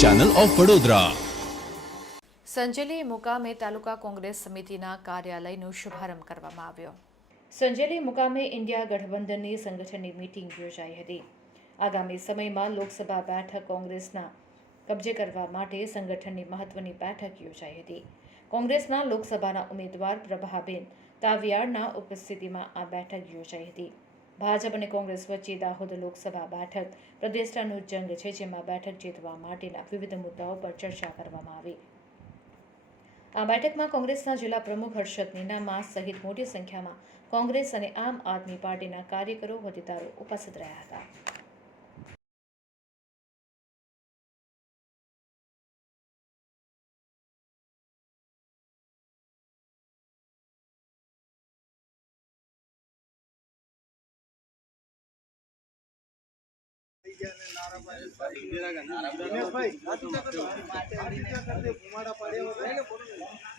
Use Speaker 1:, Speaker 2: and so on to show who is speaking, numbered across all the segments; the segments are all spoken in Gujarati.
Speaker 1: ચેનલ ઓફ વડોદરા
Speaker 2: સંજેલી મુકામે તાલુકા કોંગ્રેસ સમિતિના કાર્યાલયનો શુભારંભ કરવામાં આવ્યો. સંજેલી મુકામે ઇન્ડિયા ગઠબંધનની સંગઠનની મીટિંગ યોજાઈ હતી. આગામી સમયમાં લોકસભા બેઠક કોંગ્રેસના કબજે કરવા માટે સંગઠનની મહત્વની બેઠક યોજાઈ હતી. કોંગ્રેસના લોકસભાના ઉમેદવાર પ્રભાબેન તાવિયાડના ઉપસ્થિતિમાં આ બેઠક યોજાઈ હતી. ભાજપ અને કોંગ્રેસ વચ્ચે દાહોદ લોકસભા બેઠક પ્રદેશતાનું જંગ છે, જેમાં બેઠક જીતવા માટેના વિવિધ મુદ્દાઓ પર ચર્ચા કરવામાં આવી. આ બેઠકમાં કોંગ્રેસના જિલ્લા પ્રમુખ હર્ષદ નીનામા સહિત મોટી સંખ્યામાં કોંગ્રેસ અને આમ આદમી પાર્ટીના કાર્યકરો હોદ્દેદારો ઉપસ્થિત રહ્યા હતા.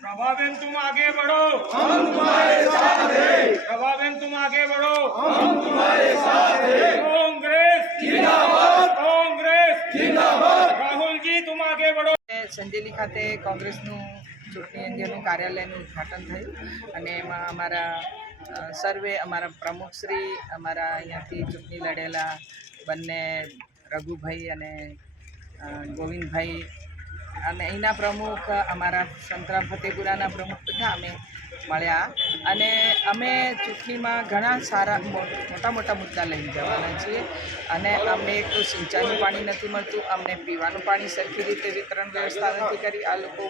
Speaker 3: પ્રભાબેન તું આગે બઢો હમ તુમ્હારે પ્રભાબેન તુમ આગે બઢો કોંગ્રેસ કોંગ્રેસ રાહુલજી તું આગે બઢો
Speaker 4: સંજેલી ખાતે કોંગ્રેસનું ચૂંટણી અંગેનું કાર્યાલયનું ઉદ્ઘાટન થયું અને એમાં અમારા સર્વે અમારા પ્રમુખશ્રી, અમારા અહીંયાથી ચૂંટણી લડેલા બંને રઘુભાઈ અને ગોવિંદભાઈ અને અહીંના પ્રમુખ અમારા સંતરામ ફતેપુરાના પ્રમુખ બધા અમે મળ્યા. અને અમે ચૂંટણીમાં ઘણા સારા મોટા મોટા મુદ્દા લઈ જવાના છીએ. અને અમને એક તો સિંચાઈનું પાણી નથી મળતું, અમને પીવાનું પાણી સરખી રીતે વિતરણ વ્યવસ્થા નથી કરી. આ લોકો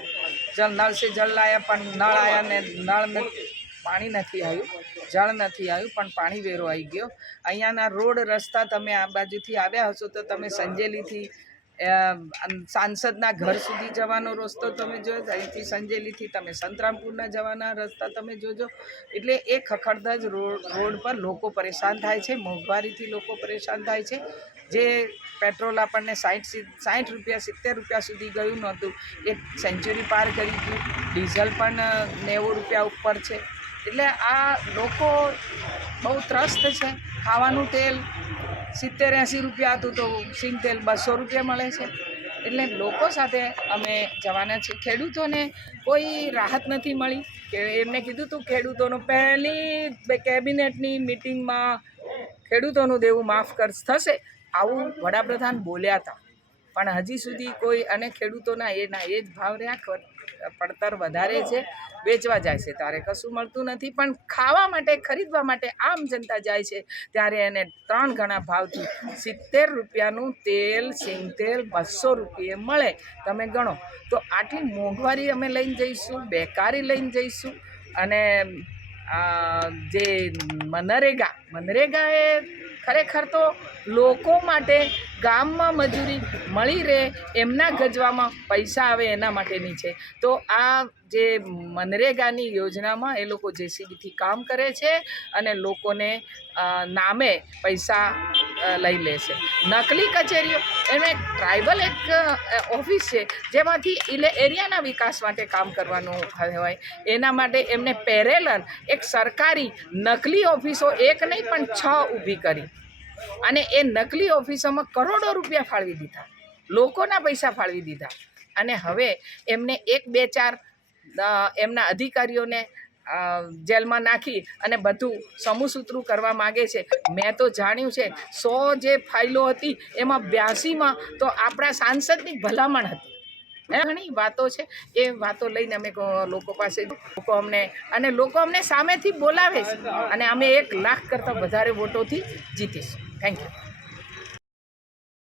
Speaker 4: જલ, નળ સે જલ લાયા, પણ નળ આવ્યા ને નળ પાણી નથી આવ્યું. જળ નથી આવ્યું, પણ પાણી વેરો આવી ગયો. અહીંયાના રોડ રસ્તા તમે આ બાજુથી આવ્યા હશો તો તમે સંજેલીથી સાંસદના ઘર સુધી જવાનો રસ્તો તમે જોયો અહીંથી સંજેલીથી તમે સંતરામપુરના જવાના રસ્તા તમે જોજો. એટલે એ ખખડધજ રોડ રોડ પર લોકો પરેશાન થાય છે, મોંઘવારીથી લોકો પરેશાન થાય છે. જે પેટ્રોલ આપણને સાઠ સાઠ રૂપિયા, સિત્તેર રૂપિયા સુધી ગયું નહોતું. એ સેન્ચુરી પાર કરી ગયું ડીઝલ પણ નેવું રૂપિયા ઉપર છે. એટલે આ લોકો બહુ ત્રસ્ત છે. ખાવાનું તેલ સિત્તેર એંસી રૂપિયા હતું તો સિંગ તેલ બસો રૂપિયા મળે છે. એટલે લોકો સાથે અમે જવાના છીએ. ખેડૂતોને કોઈ રાહત નથી મળી કે એમને કીધું હતું ખેડૂતોનું પહેલી કેબિનેટની મિટિંગમાં ખેડૂતોનું દેવું માફ કર, થશે. આવું વડાપ્રધાન બોલ્યા હતા. પણ હજી સુધી કોઈ અને ખેડૂતોના એના એ જ ભાવ રહ્યા, પડતર વધારે છે, વેચવા જાય છે. ત્યારે કશું મળતું નથી, પણ ખાવા માટે, ખરીદવા માટે આમ જનતા જાય છે, ત્યારે એને ત્રણ ગણા ભાવથી સિત્તેર રૂપિયાનું તેલ સિંગ તેલ બસો રૂપિયે મળે. તમે ગણો. તો આટલી મોંઘવારી અમે લઈને જઈશું, બેકારી લઈને જઈશું, અને જે મનરેગા મનરેગા એ ખરેખર તો લોકો માટે ગામમાં મજૂરી મળી રહે, એમના ગજવામાં પૈસા આવે એના માટેની છે. તો આ જે મનરેગાની યોજનામાં એ લોકો જેસીબીથી કામ કરે છે અને લોકોને નામે પૈસા લઈ લેશે નકલી કચેરીઓ એમ એક ટ્રાઇબલ એક ઓફિસ છે, જેમાંથી એટલે એરિયાના વિકાસ માટે કામ કરવાનું હોય એના માટે એમને પેરેલર એક સરકારી નકલી ઓફિસો એક નહીં, પણ છ ઊભી કરી. અને એ નકલી ઓફિસોમાં કરોડો રૂપિયા ફાળવી દીધા. લોકોના પૈસા ફાળવી દીધા. અને હવે એમને એક બે ચાર એમના અધિકારીઓને જેલમાં નાખી અને બધું સમૂહસૂત્રું કરવા માગે છે. મેં તો જાણ્યું છે, સો જે ફાઇલો હતી એમાં બ્યાસીમાં તો આપણા સાંસદની ભલામણ હતી. ઘણી વાતો છે, એ વાતો લઈને અમે લોકો પાસે લોકો અમને, અને લોકો અમને સામેથી બોલાવે છે. અને અમે એક લાખ કરતાં વધારે વોટોથી જીતીશું. Thank you